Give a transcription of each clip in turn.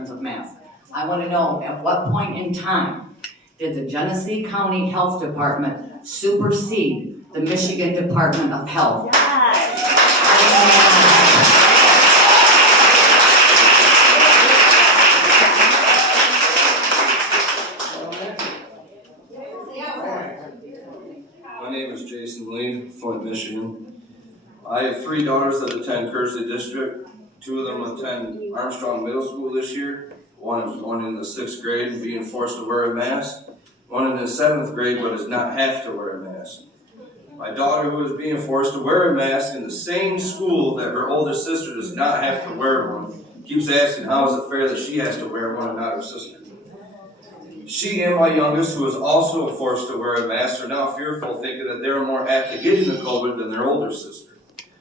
concerns of masks. I want to know, at what point in time did the Genesee County Health Department supersede the Michigan Department of Health? My name is Jason Lee, Flint, Michigan. I have 3 daughters that attend Kearsley District. 2 of them attend Armstrong Middle School this year. One is going in the 6th grade and being forced to wear a mask. One in the 7th grade but does not have to wear a mask. My daughter, who is being forced to wear a mask in the same school that her older sister does not have to wear one, keeps asking how is it fair that she has to wear one and not her sister. She and my youngest, who is also forced to wear a mask, are now fearful, thinking that they're more apt to getting the COVID than their older sister.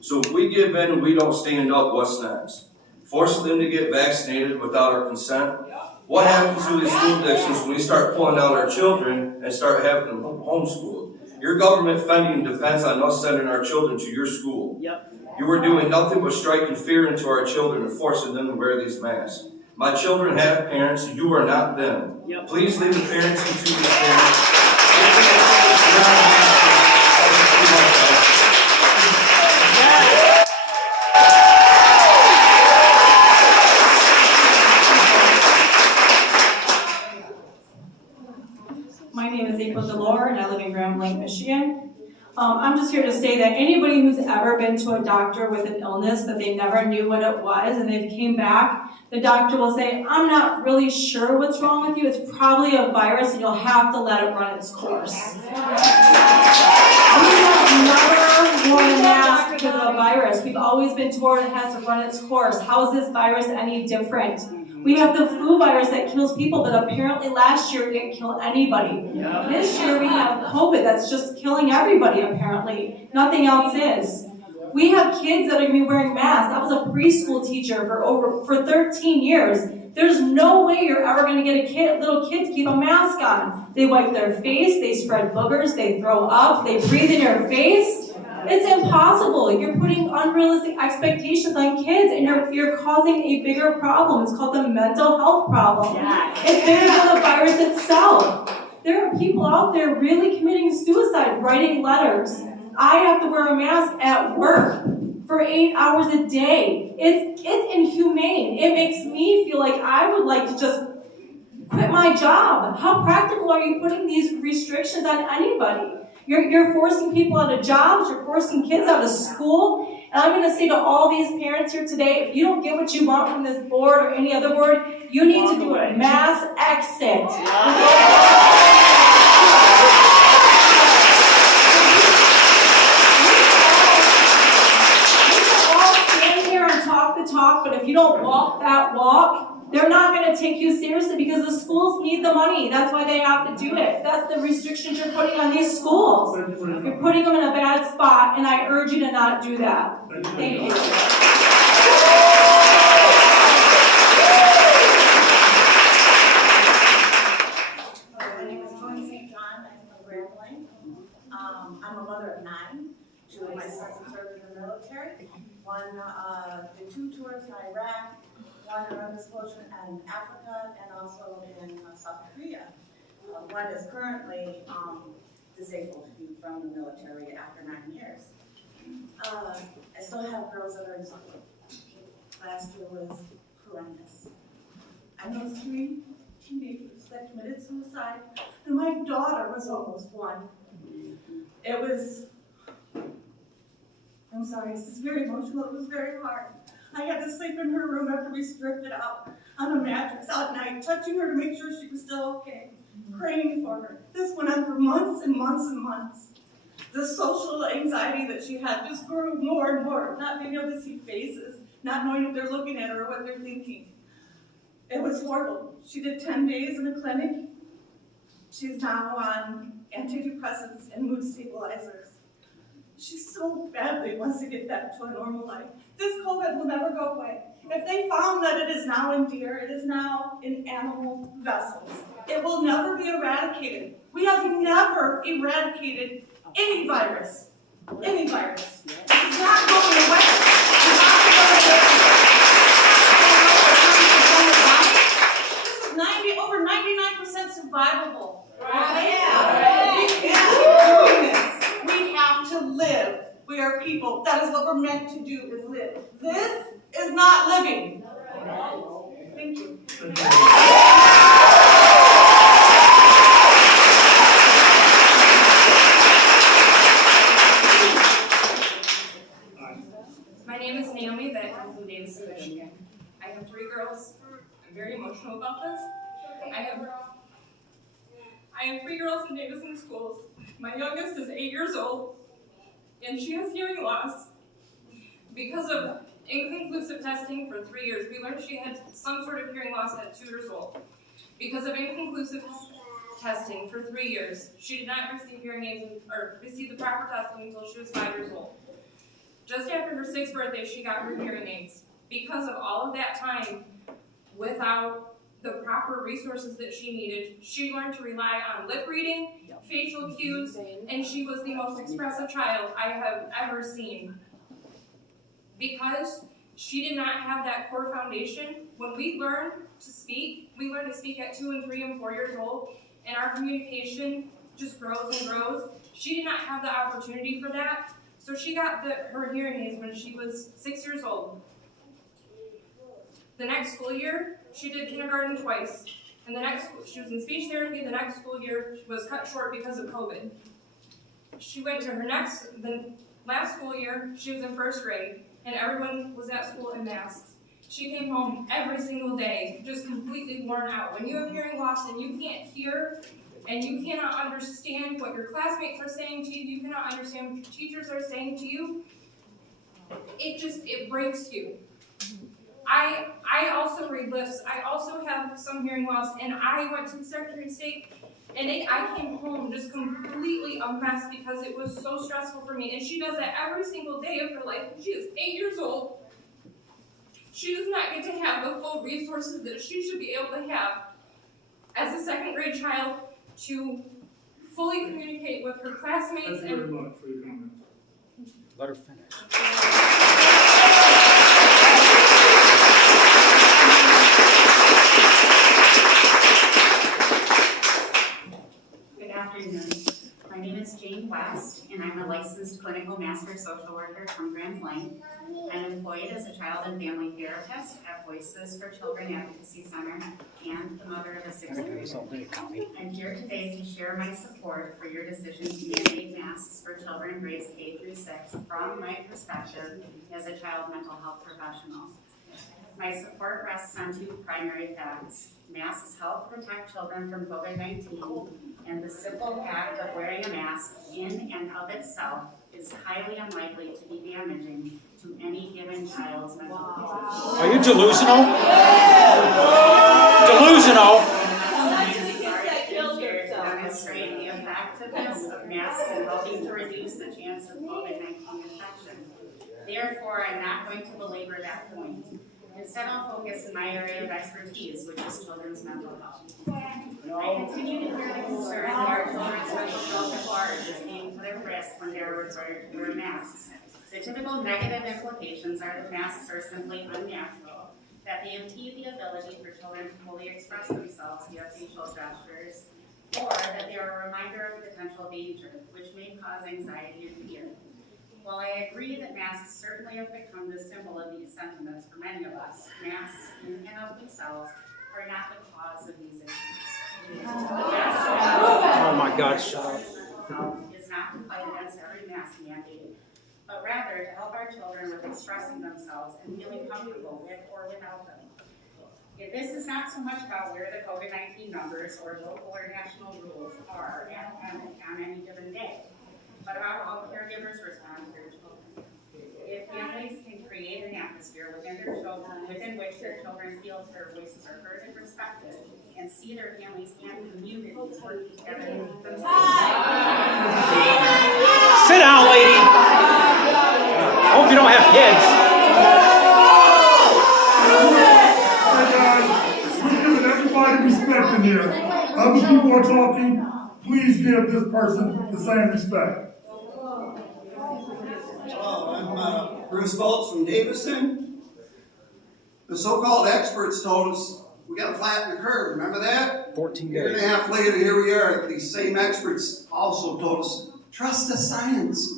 So if we give in and we don't stand up, what's next? Forcing them to get vaccinated without our consent? What happens to these school districts when we start pulling out our children and start having them homeschooled? Your government funding depends on us sending our children to your school. You are doing nothing but striking fear into our children and forcing them to wear these masks. My children have parents, you are not them. Please leave the parents to the parents. My name is April Delore and I live in Flint, Michigan. I'm just here to say that anybody who's ever been to a doctor with an illness that they never knew what it was and they came back, the doctor will say, I'm not really sure what's wrong with you. It's probably a virus and you'll have to let it run its course. We have never worn a mask because of a virus. We've always been told it has to run its course. How is this virus any different? We have the flu virus that kills people, but apparently last year it didn't kill anybody. This year we have COVID that's just killing everybody apparently. Nothing else is. We have kids that are going to be wearing masks. I was a preschool teacher for 13 years. There's no way you're ever going to get a little kid to keep a mask on. They wipe their face, they spread boogers, they throw up, they breathe in your face. It's impossible. You're putting unrealistic expectations on kids and you're causing a bigger problem. It's called the mental health problem. It's bigger than the virus itself. There are people out there really committing suicide, writing letters. I have to wear a mask at work for 8 hours a day. It's inhumane. It makes me feel like I would like to just quit my job. How practical are you putting these restrictions on anybody? You're forcing people out of jobs, you're forcing kids out of school, and I'm going to say to all these parents here today, if you don't get what you want from this board or any other board, you need to do a mass exit. Talk, but if you don't walk that walk, they're not going to take you seriously because the schools need the money. That's why they have to do it. That's the restrictions you're putting on these schools. You're putting them in a bad spot, and I urge you to not do that. Thank you. My name is Tony St. John. I'm from Grambling. I'm a mother of 9. 2 of my sons have served in the military. One did 2 tours in Iraq, one in undisclosure in Africa, and also in South Korea. One is currently disabled from the military after 9 years. I still have girls that are in school. Last year was horrendous. I know 3 teenagers that committed suicide, and my daughter was almost 1. It was, I'm sorry, this is very emotional. It was very hard. I had to sleep in her room after we stripped it out on a mattress at night, touching her to make sure she was still okay, praying for her. This went on for months and months and months. The social anxiety that she had just grew more and more, not being able to see faces, not knowing if they're looking at her or what they're thinking. It was horrible. She did 10 days in a clinic. She's now on antidepressants and mood stabilizers. She so badly wants to get back to a normal life. This COVID will never go away. If they found that it is now in deer, it is now in animal vessels, it will never be eradicated. We have never eradicated any virus. Any virus. It's not going away. It's not going away. survivable. Yeah. We can't keep doing this. We have to live. We are people. That is what we're meant to do, is live. This is not living. Thank you. My name is Naomi Vick. I'm from Genesee, Michigan. I have 3 girls. I'm very emotional about this. I have 3 girls in Davison schools. My youngest is 8 years old, and she has hearing loss. Because of inconclusive testing for 3 years, we learned she had some sort of hearing loss at 2 years old. Because of inconclusive testing for 3 years, she did not receive hearing aids or receive the proper testing until she was 5 years old. Just after her 6th birthday, she got her hearing aids. Because of all of that time, without the proper resources that she needed, she learned to rely on lip reading, facial cues, and she was the most expressive child I have ever seen. Because she did not have that core foundation, when we learn to speak at 2 and 3 and 4 years old, and our communication just grows and grows. She did not have the opportunity for that. So she got her hearing aids when she was 6 years old. The next school year, she did kindergarten twice. And she was in speech therapy. The next school year was cut short because of COVID. She went to the last school year, she was in 1st grade, and everyone was at school in masks. She came home every single day, just completely worn out. When you have hearing loss and you can't hear, and you cannot understand what your classmates are saying to you, you cannot understand what your teachers are saying to you, it breaks you. I also read lips. I also have some hearing loss, and I went to the Secretary of State, and I came home just completely a mess because it was so stressful for me. And she does that every single day of her life. She is 8 years old. She does not get to have the full resources that she should be able to have as a 2nd grade child to fully communicate with her classmates. Thank you very much for your comments. Let her finish. Good afternoon. My name is Jane West, and I'm a licensed clinical master social worker from Grand Blanc. I'm employed as a child and family therapist at Voices for Children Advocacy Center and the mother of a 6th grader. I'm here today to share my support for your decision to mandate masks for children grades K through 6 from my perspective as a child mental health professional. My support rests on 2 primary facts. Masks help protect children from COVID-19, and the simple act of wearing a mask in and of itself is highly unlikely to be damaging to any given child's mental health. Are you delusional? Delusional. Demonstrate the effectiveness of masks in helping to reduce the chance of COVID-19 infection. Therefore, I'm not going to belabor that point. Instead, I'll focus in my area of expertise, which is children's mental health. I continue to hear the concern that our children's mental health at large is being put at risk when they are required to wear masks. The typical negative implications are that masks are simply unnatural, that they impede the ability for children to fully express themselves via facial gestures, or that they are a reminder of potential danger, which may cause anxiety and fear. While I agree that masks certainly have become the symbol of these sentiments for many of us, masks in and of themselves are not the cause of these issues. Oh my God, shut up. Is not to fight against every mask mandate, but rather to help our children with expressing themselves and feeling comfortable with or without them. If this is not so much about where the COVID-19 numbers or local or national rules are on any given day, but about how caregivers respond to their children. If families can create an atmosphere within which their children feel their voices are heard and respected, and see their families and communities working together to keep them safe. Sit down, lady. I hope you don't have kids. Hey guys, we're giving everybody respect in here. Other people are talking, please give this person the same respect. Hello, I'm Bruce Boltz from Davison. The so-called experts told us We gotta flatten the curve, remember that? 14 A year and a half later, here we are. These same experts also told us, trust the science.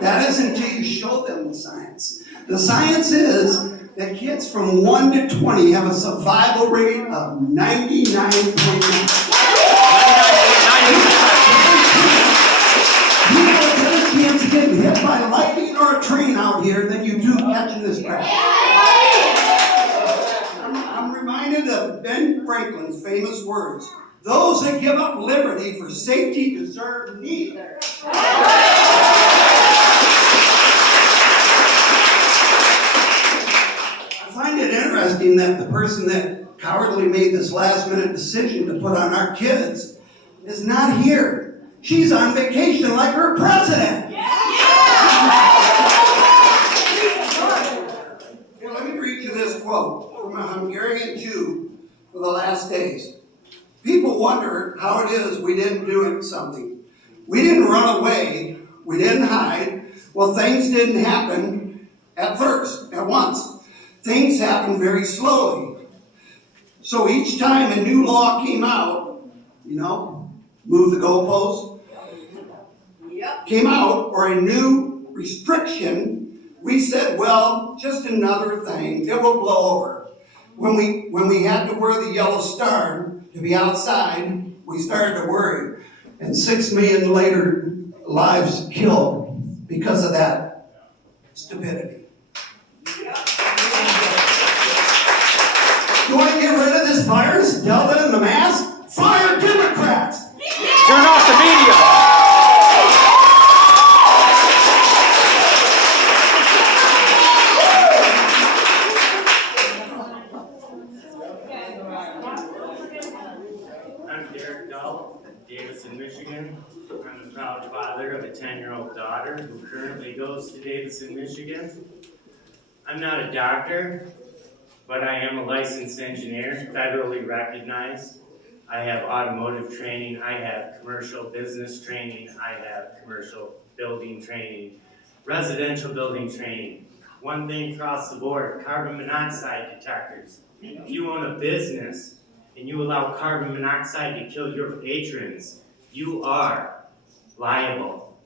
That is until you show them the science. The science is that kids from 1 to 20 have a survival rate of 99.9. You have a better chance of getting hit by lightning or a train out here than you do catching this crap. I'm reminded of Ben Franklin's famous words. Those that give up liberty for safety deserve neither. I find it interesting that the person that cowardly made this last-minute decision to put on our kids is not here. She's on vacation like her president. Here, let me read you this quote from a Hungarian Jew for the last days. People wonder how it is we didn't do something. We didn't run away. We didn't hide. Well, things didn't happen at once. Things happened very slowly. So each time a new law came out, move the goalposts, came out, or a new restriction, we said, well, just another thing, it will blow over. When we had to wear the yellow star to be outside, we started to worry. And 6 million later lives killed because of that stupidity. Do I get rid of this virus? Delta and the mask? Fire Democrats! Turn off the media. Davison, Michigan. I'm the proud father of a 10-year-old daughter who currently goes to Davison, Michigan. I'm not a doctor, but I am a licensed engineer, federally recognized. I have automotive training, I have commercial business training, I have commercial building training, residential building training. One thing across the board, carbon monoxide detectors. If you own a business and you allow carbon monoxide to kill your patrons, you are liable.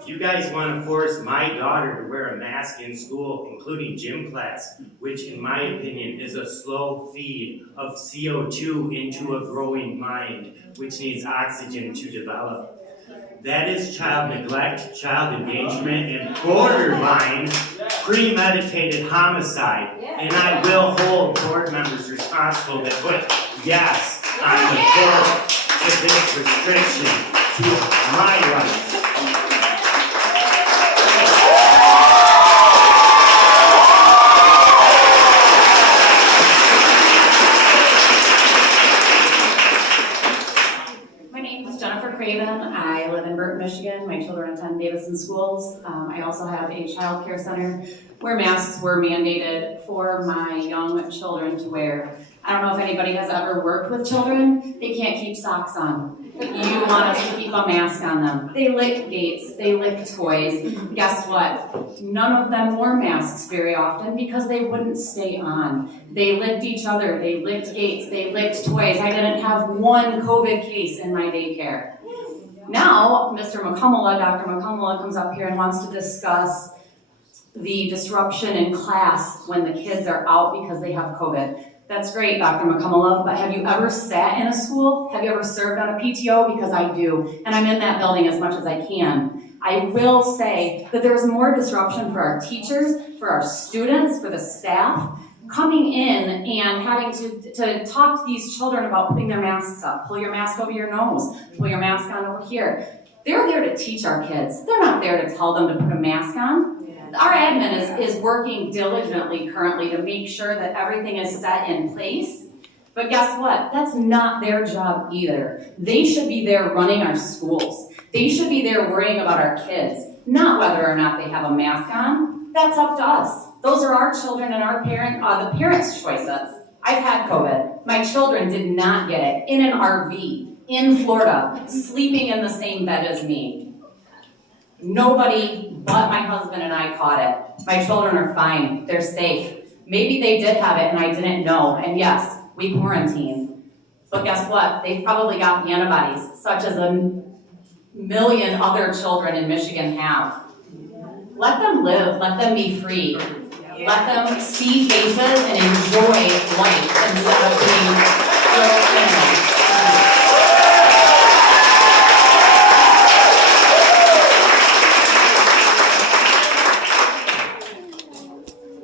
If you guys want to force my daughter to wear a mask in school, including gym class, which in my opinion is a slow feed of CO2 into a growing mind, which needs oxygen to develop, that is child neglect, child endangerment, and borderline premeditated homicide. And I will hold board members responsible that put yes on the board to this restriction to my rights. I live in Flint Michigan. My children attend Davison schools. I also have a child care center where masks were mandated for my young children to wear. I don't know if anybody has ever worked with children. They can't keep socks on. You want us to keep a mask on them. They lick gates, they lick toys. Guess what? None of them wore masks very often because they wouldn't stay on. They licked each other, they licked gates, they licked toys. I didn't have one COVID case in my daycare. Now, Dr. McCummala comes up here and wants to discuss the disruption in class when the kids are out because they have COVID. That's great, Dr. McCummala, but have you ever sat in a school? Have you ever served on a PTO? Because I do, and I'm in that building as much as I can. I will say that there's more disruption for our teachers, for our students, for the staff, coming in and having to talk to these children about putting their masks up. Pull your mask over your nose. Pull your mask on over here. They're there to teach our kids. They're not there to tell them to put a mask on. Our admin is working diligently currently to make sure that everything is set in place. But guess what? That's not their job either. They should be there running our schools. They should be there worrying about our kids, not whether or not they have a mask on. That's up to us. Those are our children and our the parents' choices. I've had COVID. My children did not get it in an RV in Florida, sleeping in the same bed as me. Nobody but my husband and I caught it. My children are fine. They're safe. Maybe they did have it and I didn't know. And yes, we quarantine. But guess what? They've probably got the antibodies, such as a million other children in Michigan have. Let them live, let them be free. Let them see faces and enjoy life instead of